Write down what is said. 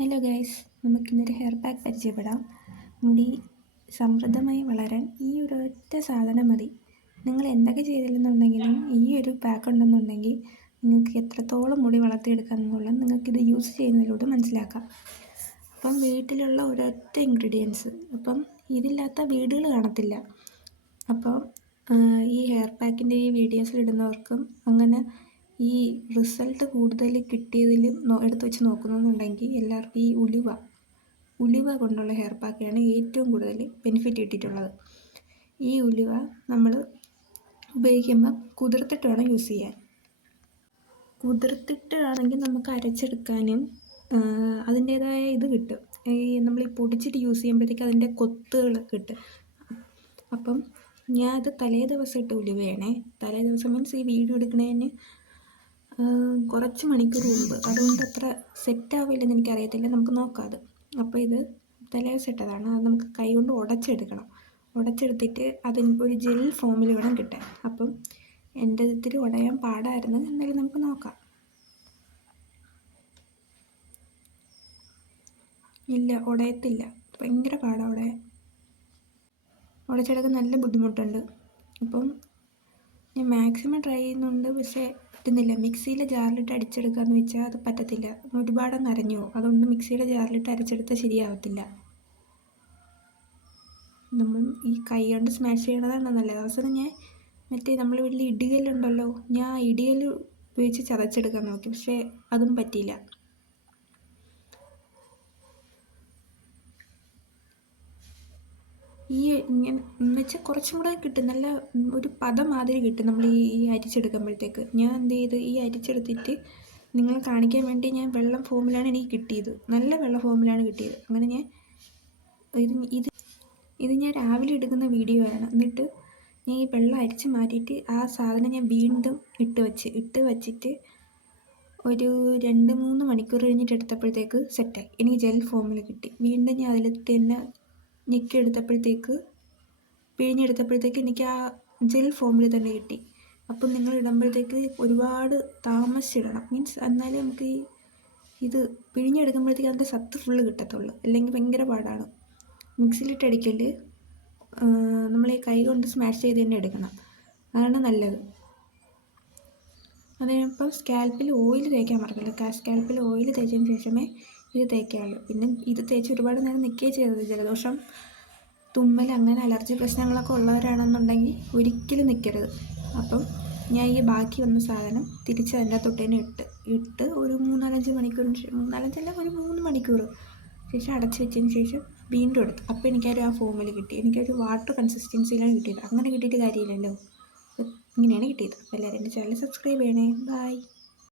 Hello guys, നമുക്കിന്നൊരു hair pack പരിചയപ്പെടാം. മുടി സമൃദ്ധമായി വളരാൻ ഈ ഒരു ഒറ്റ സാധനം മതി. നിങ്ങൾ എന്തൊക്കെ ചെയ്തില്ലെന്നുണ്ടെങ്കിലും ഈ ഒരു പാക്ക് ഉണ്ടെന്നുണ്ടെങ്കിൽ നിങ്ങൾക്ക് എത്രത്തോളം മുടി വളർത്തിയെടുക്കാമെന്നുള്ളത് നിങ്ങൾക്കിത് യൂസ് ചെയ്യുന്നതിലൂടെ മനസ്സിലാക്കാം. അപ്പം വീട്ടിലുള്ള ഒരൊറ്റ ഇൻഗ്രീഡിയൻസ്, അപ്പം ഇതില്ലാത്ത വീടുകൾ കാണത്തില്ല. അപ്പോൾ ഈ ഹെയർ പാക്കിൻ്റെ ഈ വീഡിയോസിലിടുന്നവർക്കും അങ്ങനെ ഈ റിസൾട്ട് കൂടുതൽ കിട്ടിയതിലും എടുത്ത് വെച്ച് നോക്കുന്നുണ്ടെങ്കിൽ എല്ലാവർക്കും ഈ ഉലുവ കൊണ്ടുള്ള ഹെയർ പാക്കാണ് ഏറ്റവും കൂടുതൽ ബെനിഫിറ്റ് കിട്ടിയിട്ടുള്ളത്. ഈ ഉലുവ നമ്മൾ ഉപയോഗിക്കുമ്പോൾ കുതിർത്തിട്ട് വേണം യൂസ് ചെയ്യാൻ. കുതിർത്തിട്ടാണെങ്കിൽ നമുക്ക് അരച്ചെടുക്കാനും അതിൻ്റേതായ ഇത് കിട്ടും. നമ്മൾ ഈ പൊടിച്ചിട്ട് യൂസ് ചെയ്യുമ്പോഴത്തേക്ക് അതിൻ്റെ കൊത്തുകൾ കിട്ടും. അപ്പം ഞാൻ അത് തലേ ദിവസം ഇട്ട് ഉലുവയാണേ. തലേ ദിവസം മീൻസ് ഈ വീഡിയോ എടുക്കുന്നതിന് കുറച്ച് മണിക്കൂർ മുമ്പ്. അതുകൊണ്ട് അത്ര സെറ്റാവില്ലെന്ന് എനിക്കറിയത്തില്ല, നമുക്ക് നോക്കാം അത്. അപ്പോൾ ഇത് തലേ ദിവസം ഇട്ടതാണ്. അത് നമുക്ക് കൈ കൊണ്ട് ഉടച്ചെടുക്കണം. ഉടച്ചെടുത്തിട്ട് അതിന് ഒരു ജെൽ ഫോമിൽ വേണം കിട്ടാൻ. അപ്പം എൻ്റെ ഇതിൽ ഉടയാൻ പാടായിരുന്നു, എന്നാലും നമുക്ക് നോക്കാം. ഇല്ല, ഉടയത്തില്ല, ഭയങ്കര പാടാണ് ഉടച്ചെടുക്കാൻ നല്ല ബുദ്ധിമുട്ടുണ്ട്. അപ്പം ഞാൻ മാക്സിമം ട്രൈ ചെയ്യുന്നുണ്ട്, പക്ഷേ പറ്റുന്നില്ല. മിക്സിയിലെ ജാറിലിട്ട് അടിച്ചെടുക്കാമെന്ന് വെച്ചാൽ അത് പറ്റത്തില്ല, ഒരുപാടങ്ങ് അരഞ്ഞു പോകും. അതുകൊണ്ട് മിക്സിയുടെ ജാറിലിട്ട് അരച്ചെടുത്താൽ ശരിയാവത്തില്ല. നമ്മൾ ഈ കൈ കൊണ്ട് സ്മാഷ് ചെയ്യണതാണ് നല്ലത്. അവസാനം ഞാൻ മറ്റേ നമ്മൾ വീട്ടിൽ ഇടികല്ലുണ്ടല്ലോ, ഞാൻ ഇടികല്ല് ഉപയോഗിച്ച് ചതച്ചെടുക്കാൻ നോക്കി, പക്ഷേ അതും പറ്റിയില്ല. ഈ ഇങ്ങനെ എന്ന് വെച്ചാൽ കുറച്ചും കൂടെ കിട്ടും, നല്ല ഒരു പദം മാതിരി കിട്ടും നമ്മൾ ഈ അരിച്ചെടുക്കുമ്പോഴത്തേക്ക്. ഞാൻ എന്ത് ചെയ്ത്, ഈ അരിച്ചെടുത്തിട്ട് നിങ്ങളെ കാണിക്കാൻ വേണ്ടി ഞാൻ വെള്ളം ഫോമിലാണ് എനിക്ക് കിട്ടിയത്, നല്ല വെള്ള ഫോമിലാണ് കിട്ടിയത്. അങ്ങനെ ഞാൻ ഇത് ഞാൻ രാവിലെ എടുക്കുന്ന വീഡിയോ ആണ്. എന്നിട്ട് ഞാൻ ഈ വെള്ളം അരിച്ച് മാറ്റിയിട്ട് ആ സാധനം ഞാൻ വീണ്ടും ഇട്ട് വച്ചിട്ട് ഒരു 2-3 മണിക്കൂർ കഴിഞ്ഞിട്ട് എടുത്തപ്പോഴത്തേക്ക് സെറ്റായി. എനിക്ക് ജെൽ ഫോമിൽ കിട്ടി. വീണ്ടും ഞാൻ അതിൽ തന്നെ പിഴിഞ്ഞെടുത്തപ്പോഴത്തേക്ക് എനിക്ക് ആ ജെൽ ഫോമിൽ തന്നെ കിട്ടി. അപ്പം നിങ്ങൾ ഇടുമ്പോഴത്തേക്ക് ഒരുപാട് താമസിച്ചിടണം, മീൻസ് എന്നാലേ നമുക്ക് ഇത് പിഴിഞ്ഞെടുക്കുമ്പോഴത്തേക്ക് അതിൻ്റെ സത്ത് ഫുള്ള് കിട്ടത്തുള്ളൂ, അല്ലെങ്കിൽ ഭയങ്കര പാടാണ്. മിക്സിയിലിട്ട് അടിക്കൽ നമ്മൾ ഈ കൈ കൊണ്ട് സ്മാഷ് ചെയ്ത് തന്നെ എടുക്കണം, അതാണ് നല്ലത്. അതിനിപ്പം സ്കാൽപ്പിൽ ഓയിൽ തേക്കാൻ മറക്കില്ല. സ്കാൽപ്പിൽ ഓയിൽ തേച്ചതിന് ശേഷമേ ഇത് തേക്കാവുള്ളൂ. പിന്നെ ഇത് തേച്ച് ഒരുപാട് നേരം നിൽക്കുകയും ചെയ്തത്. ജലദോഷം, തുമ്മൽ, അങ്ങനെ അലർജി പ്രശ്നങ്ങളൊക്കെ ഉള്ളവരാണെന്നുണ്ടെങ്കിൽ ഒരിക്കലും നിൽക്കരുത്. അപ്പം ഞാൻ ഈ ബാക്കി വന്ന സാധനം തിരിച്ച് അതിൻ്റെ തൊട്ടേനെ ഇട്ട് ഒരു 3-4 മണിക്കൂറിന് 3 മണിക്കൂർ ശേഷം അടച്ച് വെച്ചതിന് ശേഷം വീണ്ടും എടുത്തു. അപ്പോൾ എനിക്കൊരു ആ ഫോമിൽ കിട്ടി. എനിക്കൊരു വാട്ടർ കൺസിസ്റ്റൻസിയിലാണ് കിട്ടിയത്. അങ്ങനെ കിട്ടിയിട്ട് കാര്യമില്ലല്ലോ, ഇങ്ങനെയാണ് കിട്ടിയത്. എല്ലാവരും എൻ്റെ ചാനൽ സബ്സ്ക്രൈബ് ചെയ്യണേ. ബൈ.